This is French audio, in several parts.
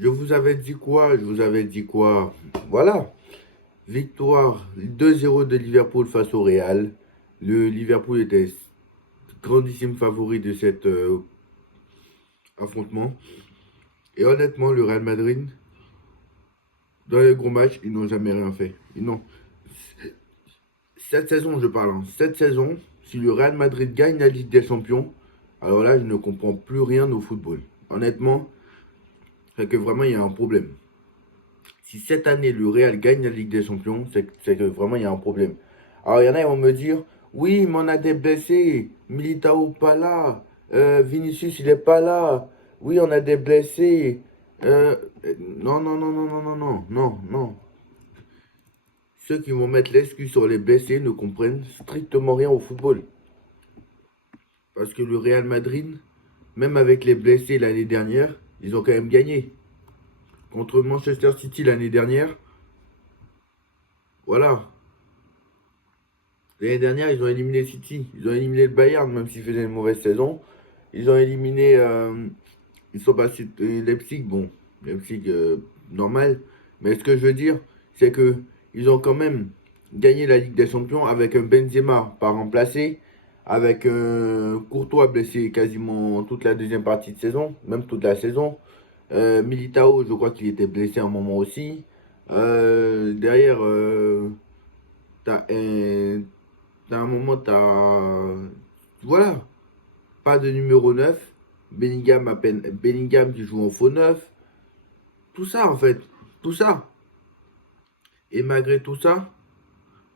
Je vous avais dit quoi? Je vous avais dit quoi? Voilà. Victoire 2-0 de Liverpool face au Real. Le Liverpool était grandissime favori de cet affrontement. Et honnêtement, le Real Madrid, dans les gros matchs, ils n'ont jamais rien fait. Ils n'ont. Cette saison, je parle. Cette saison, si le Real Madrid gagne la Ligue des Champions, alors là, je ne comprends plus rien au football. Honnêtement, c'est que vraiment, il y a un problème. Si cette année le Real gagne la Ligue des Champions, c'est que vraiment il y a un problème. Alors il y en a, ils vont me dire, oui, mais on a des blessés. Militao pas là. Vinicius, il est pas là. Oui, on a des blessés. Non, non, non, non, non, non, non, non, non. Ceux qui vont mettre l'excuse sur les blessés ne comprennent strictement rien au football. Parce que le Real Madrid, même avec les blessés l'année dernière, ils ont quand même gagné. Contre Manchester City l'année dernière, voilà. L'année dernière, ils ont éliminé City. Ils ont éliminé le Bayern, même s'ils faisaient une mauvaise saison. Ils ont éliminé. Ils sont passés de Leipzig. Bon, Leipzig, normal. Mais ce que je veux dire, c'est que ils ont quand même gagné la Ligue des Champions avec un Benzema pas remplacé. Avec un Courtois blessé quasiment toute la deuxième partie de saison, même toute la saison. Militao, je crois qu'il était blessé à un moment aussi. Derrière, t'as un, T'as un moment, voilà, pas de numéro 9. Bellingham, à peine, Bellingham qui joue en faux 9. Tout ça, en fait. Tout ça. Et malgré tout ça,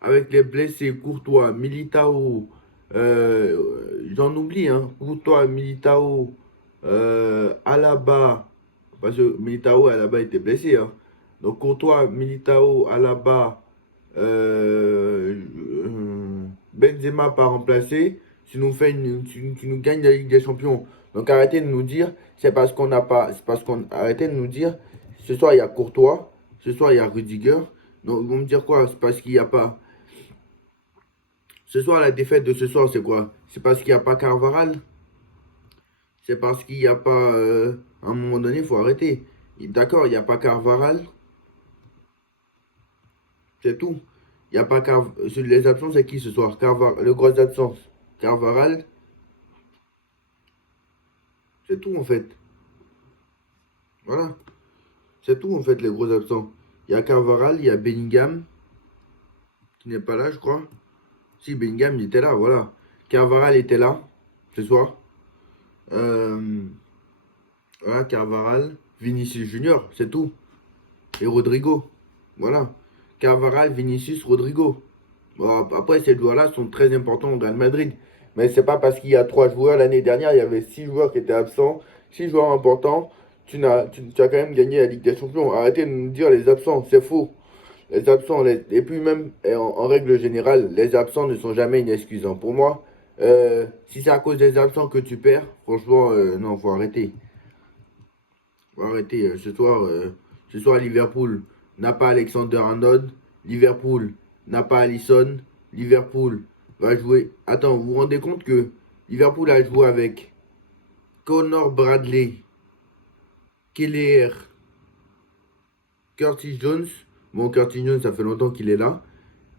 avec les blessés, Courtois, Militao, j'en oublie, hein. Courtois, Militao, Alaba. Parce que Militao, Alaba était blessé, hein. Donc Courtois, Militao, Alaba, Benzema pas remplacé, tu nous gagnes la Ligue des Champions. Donc arrêtez de nous dire, c'est parce qu'on n'a pas, c'est parce qu'on, arrêtez de nous dire, ce soir il y a Courtois, ce soir il y a Rudiger. Donc ils vont me dire quoi? C'est parce qu'il n'y a pas. Ce soir la défaite de ce soir c'est quoi? C'est parce qu'il n'y a pas Carvaral? C'est parce qu'il n'y a pas, à un moment donné, il faut arrêter. D'accord, il n'y a pas Carvaral, c'est tout. Il n'y a pas Les absents, c'est qui ce soir? Le gros absence. Carvaral, c'est tout en fait. Voilà. C'est tout en fait, les gros absents. Il y a Carvaral, il y a Bellingham, qui n'est pas là, je crois. Si, Bellingham, il était là, voilà. Carvaral était là, ce soir. Euh, voilà, Carvaral, Vinicius Junior, c'est tout. Et Rodrigo. Voilà. Carvaral, Vinicius, Rodrigo. Bon, après, ces joueurs-là sont très importants au Real Madrid. Mais c'est pas parce qu'il y a trois joueurs. L'année dernière, il y avait six joueurs qui étaient absents. Six joueurs importants. Tu as quand même gagné la Ligue des Champions. Arrêtez de nous dire les absents. C'est faux. Les absents, et puis même en règle générale, les absents ne sont jamais une excuse, hein. Pour moi, si c'est à cause des absents que tu perds, franchement, non, faut arrêter. Faut arrêter. Ce soir, Liverpool n'a pas Alexander-Arnold. Liverpool n'a pas Alisson. Liverpool va jouer. Attends, vous vous rendez compte que Liverpool a joué avec Connor Bradley, Keller, Curtis Jones. Bon, Curtis Jones, ça fait longtemps qu'il est là.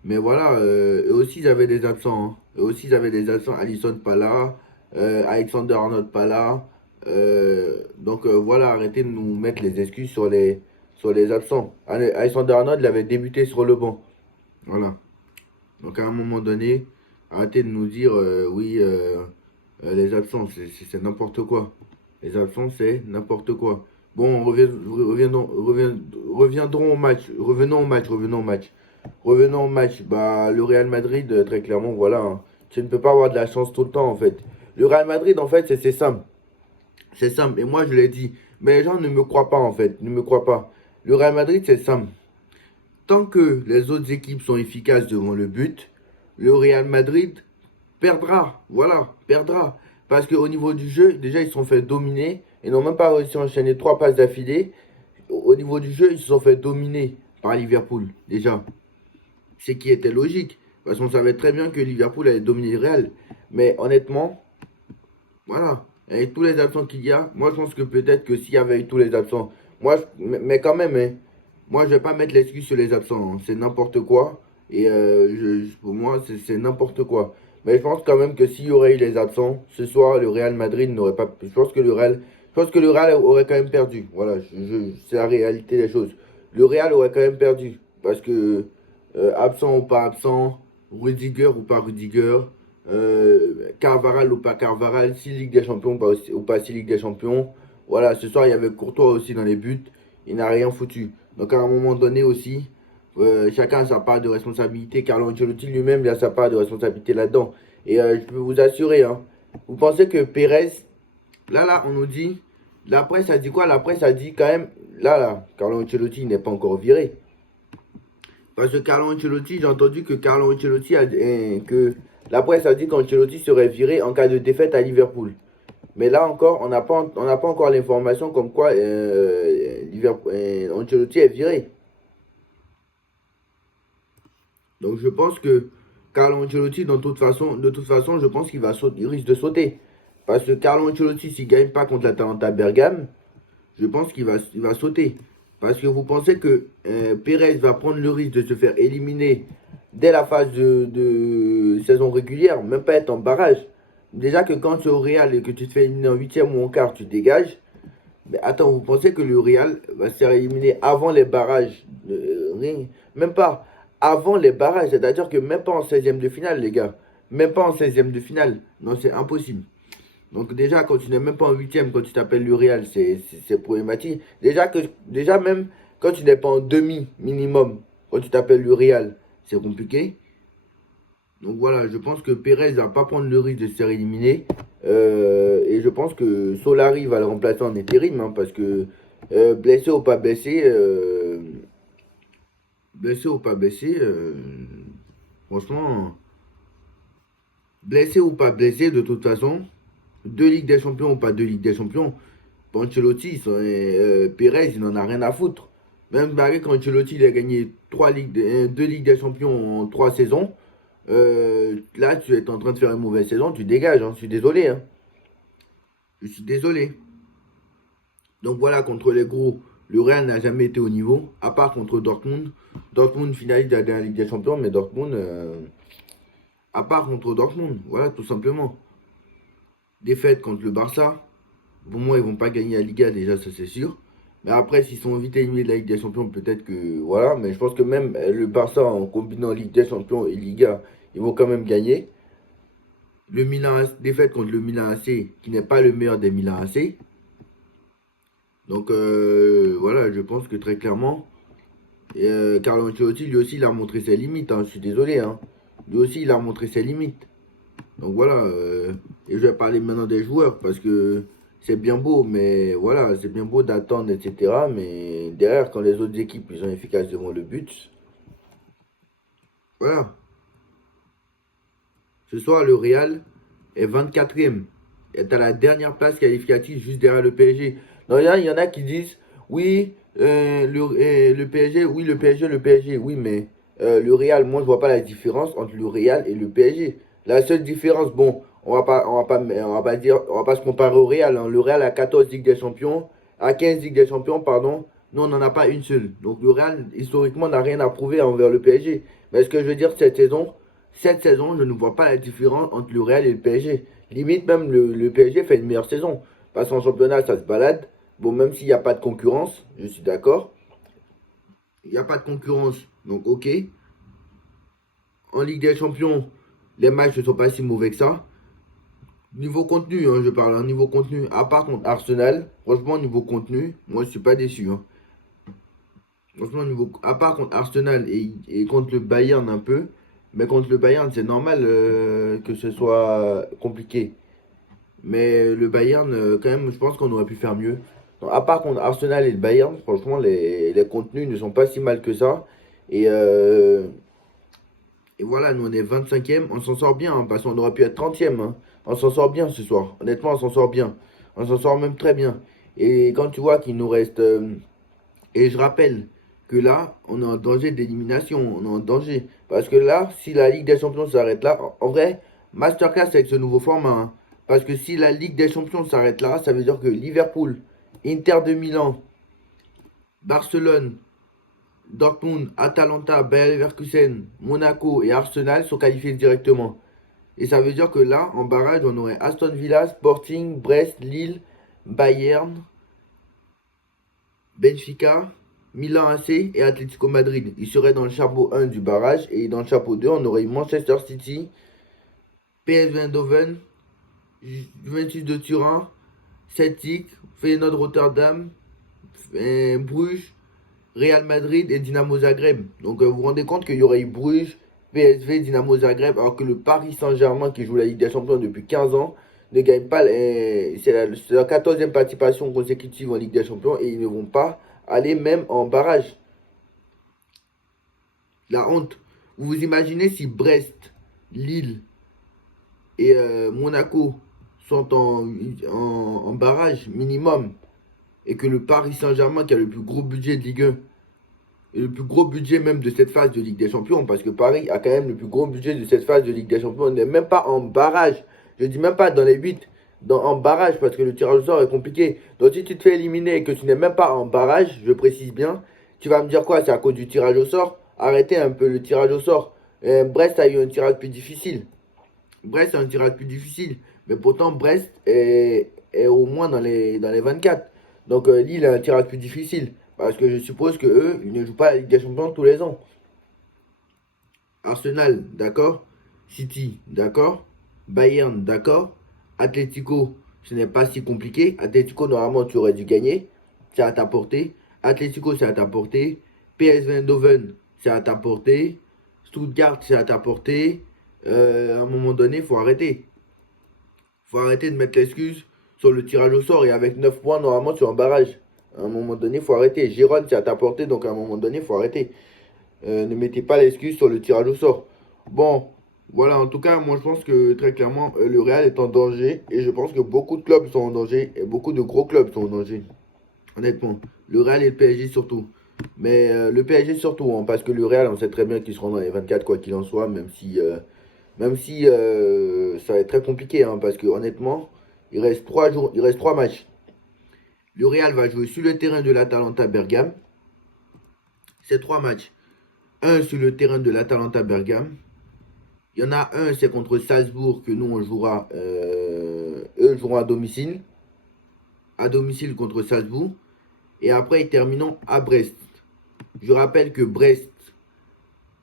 Mais voilà, eux aussi, ils avaient des absents, hein. Eux aussi, ils avaient des absents. Alisson pas là. Alexander Arnold pas là. Donc voilà, arrêtez de nous mettre les excuses sur les absents. Alexander Arnold, il avait débuté sur le banc. Voilà. Donc à un moment donné, arrêtez de nous dire oui, les absents, c'est n'importe quoi. Les absents, c'est n'importe quoi. Bon, reviendrons au match. Revenons au match. Revenons au match. Bah, le Real Madrid, très clairement, voilà, hein. Tu ne peux pas avoir de la chance tout le temps, en fait. Le Real Madrid, en fait, c'est simple. C'est simple. Et moi, je l'ai dit. Mais les gens ne me croient pas, en fait. Ne me croient pas. Le Real Madrid, c'est simple. Tant que les autres équipes sont efficaces devant le but, le Real Madrid perdra. Voilà, perdra. Parce qu'au niveau du jeu, déjà, ils se sont fait dominer. Ils n'ont même pas réussi à enchaîner trois passes d'affilée. Au niveau du jeu, ils se sont fait dominer par Liverpool, déjà. Ce qui était logique. Parce qu'on savait très bien que Liverpool allait dominer le Real. Mais honnêtement, voilà. Avec tous les absents qu'il y a, moi je pense que peut-être que s'il y avait eu tous les absents, Mais quand même, hein, moi, je vais pas mettre l'excuse sur les absents, hein. C'est n'importe quoi. Et pour moi, c'est n'importe quoi. Mais je pense quand même que s'il y aurait eu les absents, ce soir, le Real Madrid n'aurait pas. Je pense que le Real aurait quand même perdu. Voilà, c'est la réalité des choses. Le Real aurait quand même perdu. Parce que, absent ou pas absent, Rudiger ou pas Rudiger, Carvaral ou pas Carvaral, si Ligue des Champions ou pas si Ligue des Champions. Voilà, ce soir, il y avait Courtois aussi dans les buts. Il n'a rien foutu. Donc, à un moment donné aussi, chacun a sa part de responsabilité. Carlo Ancelotti lui-même, il a sa part de responsabilité là-dedans. Et je peux vous assurer, hein, vous pensez que Pérez, là, on nous dit, la presse a dit quoi? La presse a dit quand même, là, Carlo Ancelotti n'est pas encore viré. Parce que Carlo Ancelotti, j'ai entendu que Carlo Ancelotti que la presse a dit qu'Ancelotti serait viré en cas de défaite à Liverpool. Mais là encore, on n'a pas encore l'information comme quoi Ancelotti est viré. Donc je pense que Carlo Ancelotti, de toute façon, je pense il risque de sauter. Parce que Carlo Ancelotti, s'il ne gagne pas contre l'Atalanta Bergame, je pense qu'il va sauter. Parce que vous pensez que Pérez va prendre le risque de se faire éliminer dès la phase de saison régulière, même pas être en barrage. Déjà que quand tu es au Real et que tu te fais éliminer en huitième ou en quart, tu te dégages. Mais attends, vous pensez que le Real va se faire éliminer avant les barrages? Rien. Même pas avant les barrages, c'est-à-dire que même pas en 16e de finale, les gars. Même pas en 16e de finale. Non, c'est impossible. Donc déjà, quand tu n'es même pas en huitième, quand tu t'appelles le Real, c'est problématique. Déjà même quand tu n'es pas en demi minimum, quand tu t'appelles le Real, c'est compliqué. Donc voilà, je pense que Pérez va pas prendre le risque de se faire éliminer. Et je pense que Solari va le remplacer en intérim, hein, parce que blessé ou pas blessé, franchement, blessé ou pas blessé, de toute façon, deux Ligues des Champions ou pas deux Ligues des Champions, Ancelotti, Pérez, il n'en a rien à foutre. Même malgré qu'Ancelotti il a gagné deux Ligues des Champions en 3 saisons, là tu es en train de faire une mauvaise saison, tu dégages, hein, je suis désolé. Hein. Je suis désolé. Donc voilà, contre les gros, le Real n'a jamais été au niveau, à part contre Dortmund. Dortmund finaliste de la dernière Ligue des Champions, mais Dortmund, à part contre Dortmund, voilà, tout simplement. Défaite contre le Barça. Pour moi, ils vont pas gagner la Liga, déjà, ça c'est sûr. Mais après, s'ils sont vite éliminés de la Ligue des Champions, peut-être que. Voilà, mais je pense que même le Barça, en combinant Ligue des Champions et Liga, ils vont quand même gagner. Le Milan, défaite contre le Milan AC, qui n'est pas le meilleur des Milan AC. Donc voilà, je pense que très clairement, Carlo Ancelotti, lui aussi, il a montré ses limites. Hein, je suis désolé. Hein. Lui aussi, il a montré ses limites. Donc voilà, et je vais parler maintenant des joueurs parce que c'est bien beau, mais voilà, c'est bien beau d'attendre, etc. Mais derrière, quand les autres équipes ils sont efficaces devant le but, voilà. Ce soir, le Real est 24e. Est à la dernière place qualificative juste derrière le PSG. Donc, il y en a qui disent, oui, le PSG, oui, le PSG, oui, mais le Real, moi, je vois pas la différence entre le Real et le PSG. La seule différence, bon, on va pas se comparer au Real. Hein. Le Real a 14 Ligues des Champions, a 15 Ligues des Champions, pardon. Nous, on n'en a pas une seule. Donc, le Real, historiquement, n'a rien à prouver envers le PSG. Mais ce que je veux dire, cette saison, je ne vois pas la différence entre le Real et le PSG. Limite, même le PSG fait une meilleure saison. Parce qu'en championnat, ça se balade. Bon, même s'il n'y a pas de concurrence, je suis d'accord. Il n'y a pas de concurrence, donc ok. En Ligue des Champions, les matchs ne sont pas si mauvais que ça. Niveau contenu, hein, je parle, hein, niveau contenu. À part contre Arsenal, franchement, niveau contenu, moi, je suis pas déçu. Hein. Franchement, à part contre Arsenal et contre le Bayern un peu. Mais contre le Bayern, c'est normal que ce soit compliqué. Mais le Bayern, quand même, je pense qu'on aurait pu faire mieux. Donc, à part contre Arsenal et le Bayern, franchement, les contenus ne sont pas si mal que ça. Et, euh, et voilà, nous on est 25e, on s'en sort bien, hein, parce qu'on aurait pu être 30e. Hein. On s'en sort bien ce soir. Honnêtement, on s'en sort bien. On s'en sort même très bien. Et quand tu vois qu'il nous reste. Et je rappelle que là, on est en danger d'élimination. On est en danger. Parce que là, si la Ligue des Champions s'arrête là, en vrai, masterclass avec ce nouveau format. Hein. Parce que si la Ligue des Champions s'arrête là, ça veut dire que Liverpool, Inter de Milan, Barcelone, Dortmund, Atalanta, Bayer Leverkusen, Monaco et Arsenal sont qualifiés directement. Et ça veut dire que là, en barrage, on aurait Aston Villa, Sporting, Brest, Lille, Bayern, Benfica, Milan AC et Atlético Madrid. Ils seraient dans le chapeau 1 du barrage. Et dans le chapeau 2, on aurait Manchester City, PSV Eindhoven, Juventus de Turin, Celtic, Feyenoord Rotterdam, Bruges, Real Madrid et Dynamo Zagreb. Donc vous vous rendez compte qu'il y aurait eu Bruges, PSV, Dynamo Zagreb, alors que le Paris Saint-Germain, qui joue la Ligue des Champions depuis 15 ans, ne gagne pas. C'est la 14e participation consécutive en Ligue des Champions et ils ne vont pas aller même en barrage. La honte. Vous vous imaginez si Brest, Lille et Monaco sont en barrage minimum et que le Paris Saint-Germain, qui a le plus gros budget de Ligue 1, et le plus gros budget même de cette phase de Ligue des Champions, parce que Paris a quand même le plus gros budget de cette phase de Ligue des Champions, on n'est même pas en barrage, je dis même pas dans les 8, en barrage, parce que le tirage au sort est compliqué. Donc si tu te fais éliminer et que tu n'es même pas en barrage, je précise bien, tu vas me dire quoi, c'est à cause du tirage au sort? Arrêtez un peu le tirage au sort. Brest a eu un tirage plus difficile. Brest a un tirage plus difficile. Mais pourtant, Brest est au moins dans les 24. Donc Lille a un tirage plus difficile. Parce que je suppose que eux, ils ne jouent pas la Ligue des Champions tous les ans. Arsenal, d'accord. City, d'accord. Bayern, d'accord. Atlético, ce n'est pas si compliqué. Atlético, normalement, tu aurais dû gagner. C'est à ta portée. Atlético, c'est à ta portée. PSV Eindhoven, c'est à ta portée. Stuttgart, c'est à ta portée. À un moment donné, il faut arrêter. Faut arrêter de mettre l'excuse sur le tirage au sort et avec 9 points, normalement, tu es en barrage. À un moment donné, il faut arrêter. Giron, c'est à ta portée, donc à un moment donné, il faut arrêter. Ne mettez pas l'excuse sur le tirage au sort. Bon, voilà, en tout cas, moi je pense que très clairement, le Real est en danger. Et je pense que beaucoup de clubs sont en danger. Et beaucoup de gros clubs sont en danger. Honnêtement. Le Real et le PSG surtout. Mais le PSG surtout, hein, parce que le Real, on sait très bien qu'ils seront dans les 24, quoi qu'il en soit, même si ça va être très compliqué, hein, parce que honnêtement, il reste 3 jours, il reste 3 matchs. Le Real va jouer sur le terrain de l'Atalanta Bergame. C'est 3 matchs. Un sur le terrain de l'Atalanta Bergame. Il y en a un, c'est contre Salzbourg que nous on jouera. Eux joueront à domicile. À domicile contre Salzbourg. Et après, ils termineront à Brest. Je rappelle que Brest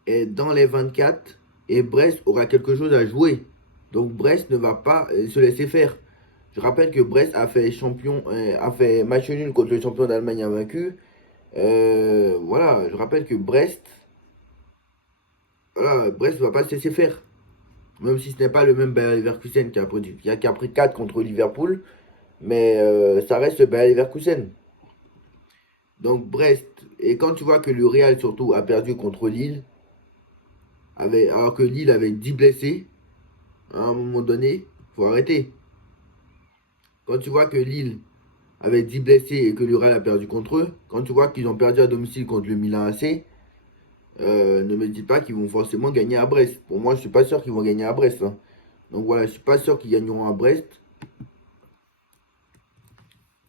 est dans les 24 et Brest aura quelque chose à jouer. Donc Brest ne va pas se laisser faire. Je rappelle que Brest a fait match nul contre le champion d'Allemagne invaincu. Voilà, je rappelle que Brest ne va pas se laisser faire. Même si ce n'est pas le même Bayer Leverkusen qui a pris 4 contre Liverpool. Mais ça reste le Bayer Leverkusen. Donc Brest, et quand tu vois que le Real surtout a perdu contre Lille, alors que Lille avait 10 blessés, à un moment donné, faut arrêter. Quand tu vois que Lille avait 10 blessés et que le Real a perdu contre eux, quand tu vois qu'ils ont perdu à domicile contre le Milan AC, ne me dites pas qu'ils vont forcément gagner à Brest. Pour moi, je suis pas sûr qu'ils vont gagner à Brest, hein. Donc voilà, je suis pas sûr qu'ils gagneront à Brest.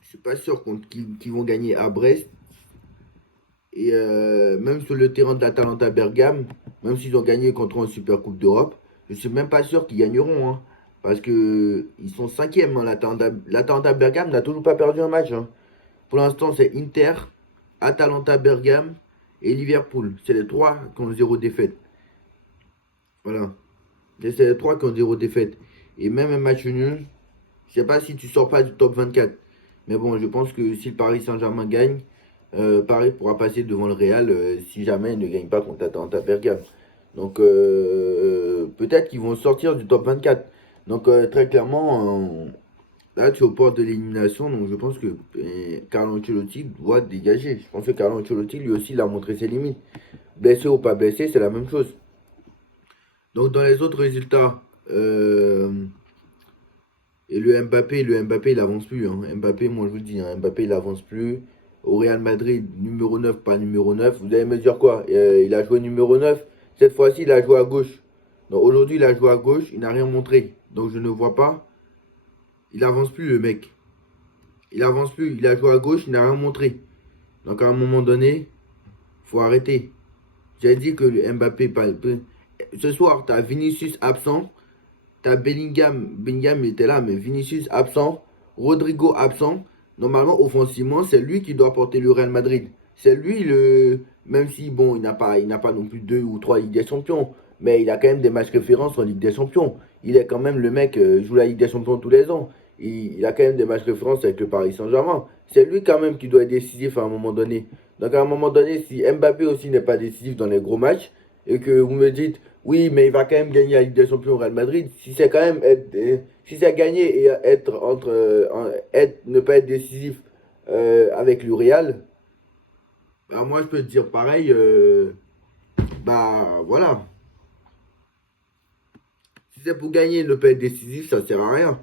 Je suis pas sûr qu'ils vont gagner à Brest. Et même sur le terrain de l'Atalanta Bergame, même s'ils ont gagné contre en Super Coupe d'Europe, je suis même pas sûr qu'ils gagneront, hein. Parce que ils sont 5e, hein, l'Atalanta Bergame n'a toujours pas perdu un match, hein. Pour l'instant, c'est Inter, Atalanta Bergame et Liverpool. C'est les trois qui ont 0 défaite. Voilà. C'est les trois qui ont 0 défaite. Et même un match nul, je sais pas si tu sors pas du top 24. Mais bon, je pense que si le Paris Saint-Germain gagne, Paris pourra passer devant le Real si jamais il ne gagne pas contre Atalanta Bergame. Donc peut-être qu'ils vont sortir du top 24. Donc très clairement, là tu es au port de l'élimination. Donc je pense que Carlo Ancelotti doit dégager. Je pense que Carlo Ancelotti lui aussi il a montré ses limites. Blessé ou pas blessé, c'est la même chose. Donc dans les autres résultats, et le Mbappé il avance plus, hein. Mbappé, moi je vous le dis, hein, Mbappé il avance plus. Au Real Madrid, numéro 9 pas numéro 9. Vous allez me dire quoi? Il a joué numéro 9. Cette fois-ci, il a joué à gauche. Donc aujourd'hui, il a joué à gauche, il n'a rien montré. Donc je ne vois pas. Il avance plus, le mec. Il avance plus, il a joué à gauche, il n'a rien montré. Donc à un moment donné, faut arrêter. J'ai dit que le Mbappé, ce soir, tu as Vinicius absent, tu as Bellingham, Bellingham était là, mais Vinicius absent, Rodrigo absent. Normalement, offensivement, c'est lui qui doit porter le Real Madrid. C'est lui même si, bon, il n'a pas non plus deux ou trois Ligues des Champions, mais il a quand même des matchs références en Ligue des Champions. Il est quand même le mec, il joue la Ligue des Champions tous les ans. Il a quand même des matchs références avec le Paris Saint-Germain. C'est lui quand même qui doit être décisif à un moment donné. Donc à un moment donné, si Mbappé aussi n'est pas décisif dans les gros matchs, et que vous me dites, oui, mais il va quand même gagner la Ligue des Champions au Real Madrid, si c'est quand même si c'est gagner et ne pas être décisif avec le Real, bah, moi je peux te dire pareil, bah voilà. Si c'est pour gagner et ne pas être décisif, ça sert à rien.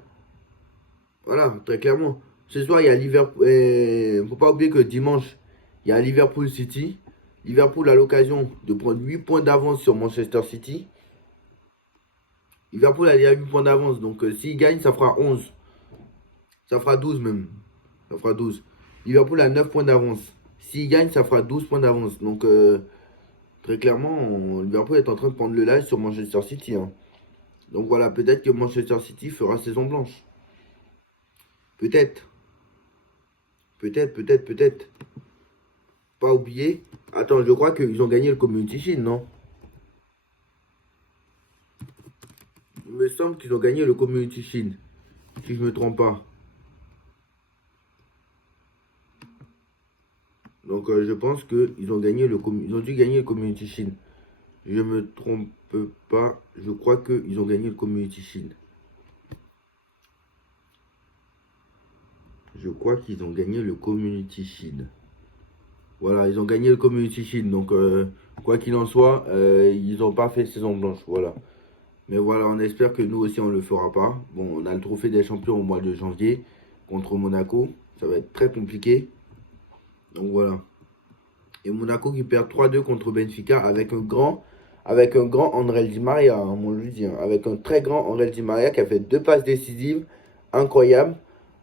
Voilà, très clairement. Ce soir, il y a Liverpool. Faut pas oublier que dimanche, il y a Liverpool City. Liverpool a l'occasion de prendre 8 points d'avance sur Manchester City. Liverpool a déjà 8 points d'avance. Donc s'il gagne, ça fera 11. Ça fera 12 même. Ça fera 12. Liverpool a 9 points d'avance. S'il gagne, ça fera 12 points d'avance. Donc très clairement, Liverpool est en train de prendre le live sur Manchester City, hein. Donc voilà, peut-être que Manchester City fera saison blanche. Peut-être. Peut-être, peut-être, peut-être. Pas oublier. Attends, je crois qu'ils ont gagné le Community Shield, non? Il me semble qu'ils ont gagné le Community Shield. Si je me trompe pas. Donc je pense qu'ils ont gagné ils ont dû gagner le Community Shield. Je me trompe pas. Je crois qu'ils ont gagné le Community Shield. Je crois qu'ils ont gagné le Community Shield. Voilà, ils ont gagné le Community Shield. Donc, quoi qu'il en soit, ils n'ont pas fait saison blanche. Voilà. Mais voilà, on espère que nous aussi, on ne le fera pas. Bon, on a le trophée des champions au mois de janvier contre Monaco. Ça va être très compliqué. Donc voilà. Et Monaco qui perd 3-2 contre Benfica avec un grand André Di Maria, hein, on le dit, hein, avec un très grand André Di Maria qui a fait 2 passes décisives incroyables.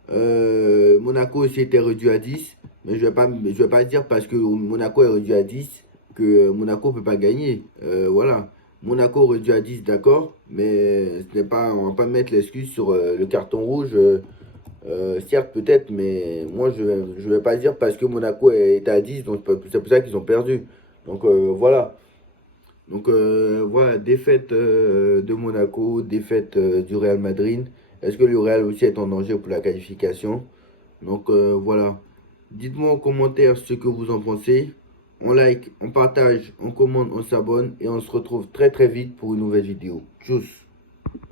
Monaco aussi était réduit à 10. Mais je vais pas dire parce que Monaco est réduit à 10 que Monaco ne peut pas gagner. Voilà. Monaco réduit à 10, d'accord. Mais on ne va pas mettre l'excuse sur le carton rouge. Certes, peut-être, mais moi, je vais pas dire parce que Monaco est à 10, donc c'est pour ça qu'ils ont perdu. Donc voilà. Donc voilà, défaite de Monaco, défaite du Real Madrid. Est-ce que le Real aussi est en danger pour la qualification? Donc voilà. Dites-moi en commentaire ce que vous en pensez. On like, on partage, on commente, on s'abonne et on se retrouve très très vite pour une nouvelle vidéo. Tchuss!